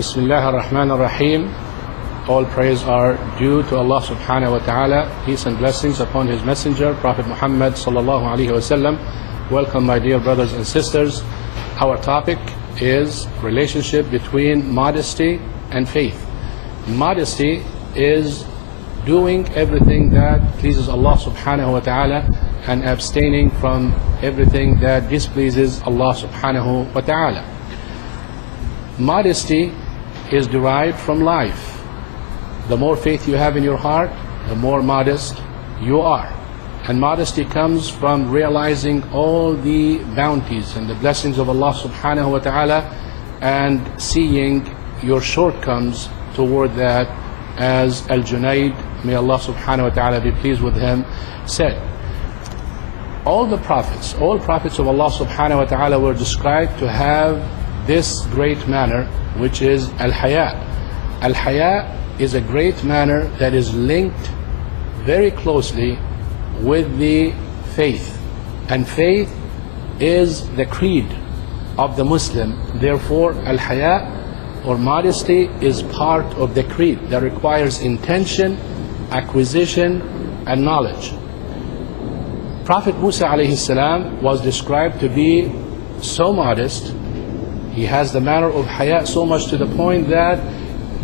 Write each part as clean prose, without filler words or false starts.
Bismillah ar-Rahman ar-Rahim. All praise are due to Allah subhanahu wa ta'ala. Peace and blessings upon His messenger, Prophet Muhammad sallallahu alaihi wasallam. Welcome, my dear brothers and sisters. Our topic is relationship between modesty and faith. Modesty is doing everything that pleases Allah subhanahu wa ta'ala and abstaining from everything that displeases Allah subhanahu wa ta'ala. Modesty is derived from life. The more faith you have in your heart, the more modest you are. And modesty comes from realizing all the bounties and the blessings of Allah subhanahu wa ta'ala and seeing your shortcomings toward that, as Al-Junayd, may Allah subhanahu wa ta'ala be pleased with him, said. All prophets of Allah subhanahu wa ta'ala were described to have this great manner, which is Al-Haya. Al-Haya is a great manner that is linked very closely with the faith. And faith is the creed of the Muslim. Therefore, Al-Haya or modesty is part of the creed that requires intention, acquisition, and knowledge. Prophet Musa alayhi salam was described to be so modest. He has the manner of Haya so much to the point that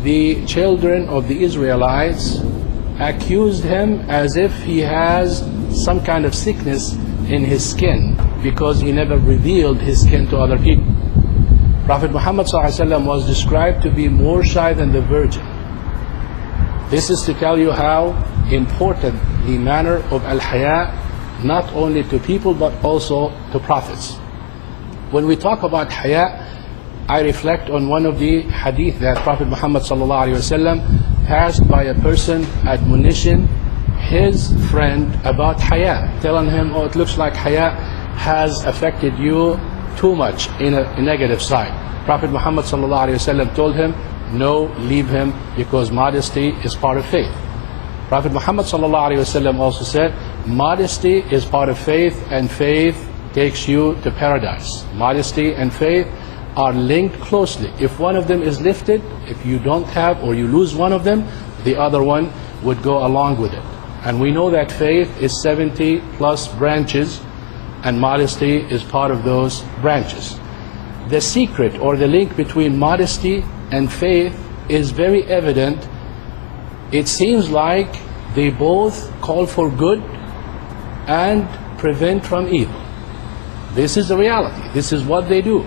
the children of the Israelites accused him as if he has some kind of sickness in his skin because he never revealed his skin to other people. Prophet Muhammad ﷺ was described to be more shy than the virgin. This is to tell you how important the manner of Al-Haya, not only to people but also to prophets. When we talk about Haya, I reflect on one of the hadith that Prophet Muhammad ﷺ passed by a person admonishing his friend about Haya, telling him, oh, it looks like Haya has affected you too much in a negative side. Prophet Muhammad ﷺ told him, no, leave him, because modesty is part of faith. Prophet Muhammad ﷺ also said, modesty is part of faith, and faith takes you to paradise. Modesty and faith are linked closely. If one of them is lifted, if you don't have or you lose one of them, the other one would go along with it. And we know that faith is 70 plus branches, and modesty is part of those branches. The secret or the link between modesty and faith is very evident. It seems like they both call for good and prevent from evil. This is the reality. This is what they do.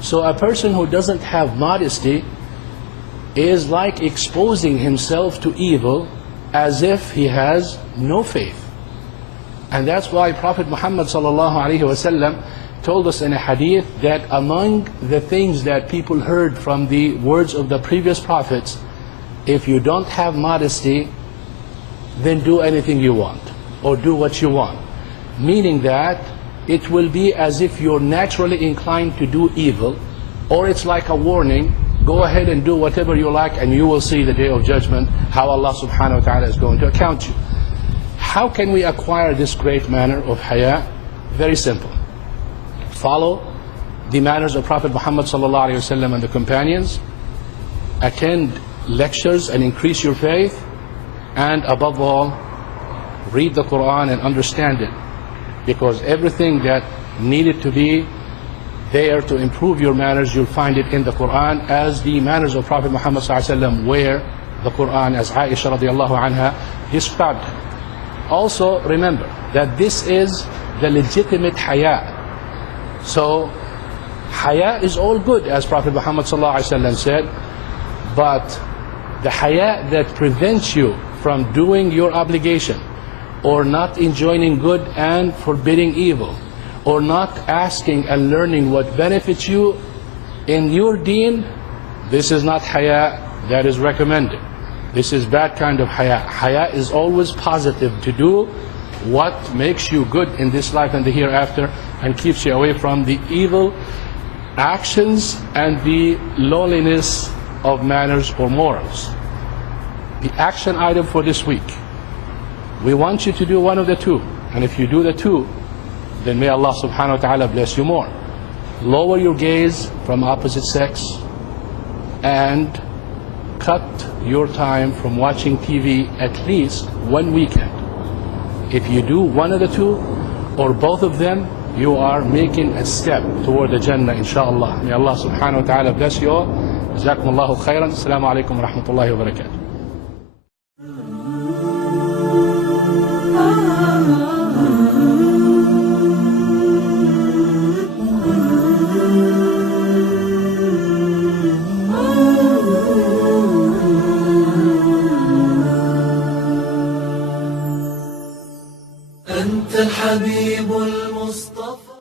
So a person who doesn't have modesty is like exposing himself to evil as if he has no faith. And that's why Prophet Muhammad ﷺ told us in a hadith that among the things that people heard from the words of the previous prophets, if you don't have modesty, then do anything you want or do what you want. Meaning that it will be as if you're naturally inclined to do evil, or it's like a warning, go ahead and do whatever you like and you will see the day of judgment how Allah subhanahu wa ta'ala is going to account you. How can we acquire this great manner of Haya? Very simple. Follow the manners of Prophet Muhammad sallallahu alaihi wasallam and the companions, attend lectures and increase your faith, and above all, read the Quran and understand it. Because everything that needed to be there to improve your manners, you'll find it in the Quran, as the manners of Prophet Muhammad ﷺ were the Quran, as Aisha radiallahu anha described. Also remember that this is the legitimate Haya. So Haya is all good, as Prophet Muhammad ﷺ said, but the Haya that prevents you from doing your obligation, or not enjoining good and forbidding evil, or not asking and learning what benefits you in your deen, this is not Haya that is recommended. This is bad kind of Haya. Haya is always positive, to do what makes you good in this life and the hereafter, and keeps you away from the evil actions and the lowliness of manners or morals. The action item for this week: we want you to do one of the two, and if you do the two, then may Allah subhanahu wa ta'ala bless you more. Lower your gaze from opposite sex. and cut your time from watching TV at least one weekend. If you do one of the two or both of them, you are making a step toward the Jannah, inshallah. May Allah subhanahu wa ta'ala bless you all. Jazakumullahu khairan. Assalamu alaikum wa rahmatullahi wa barakatuh.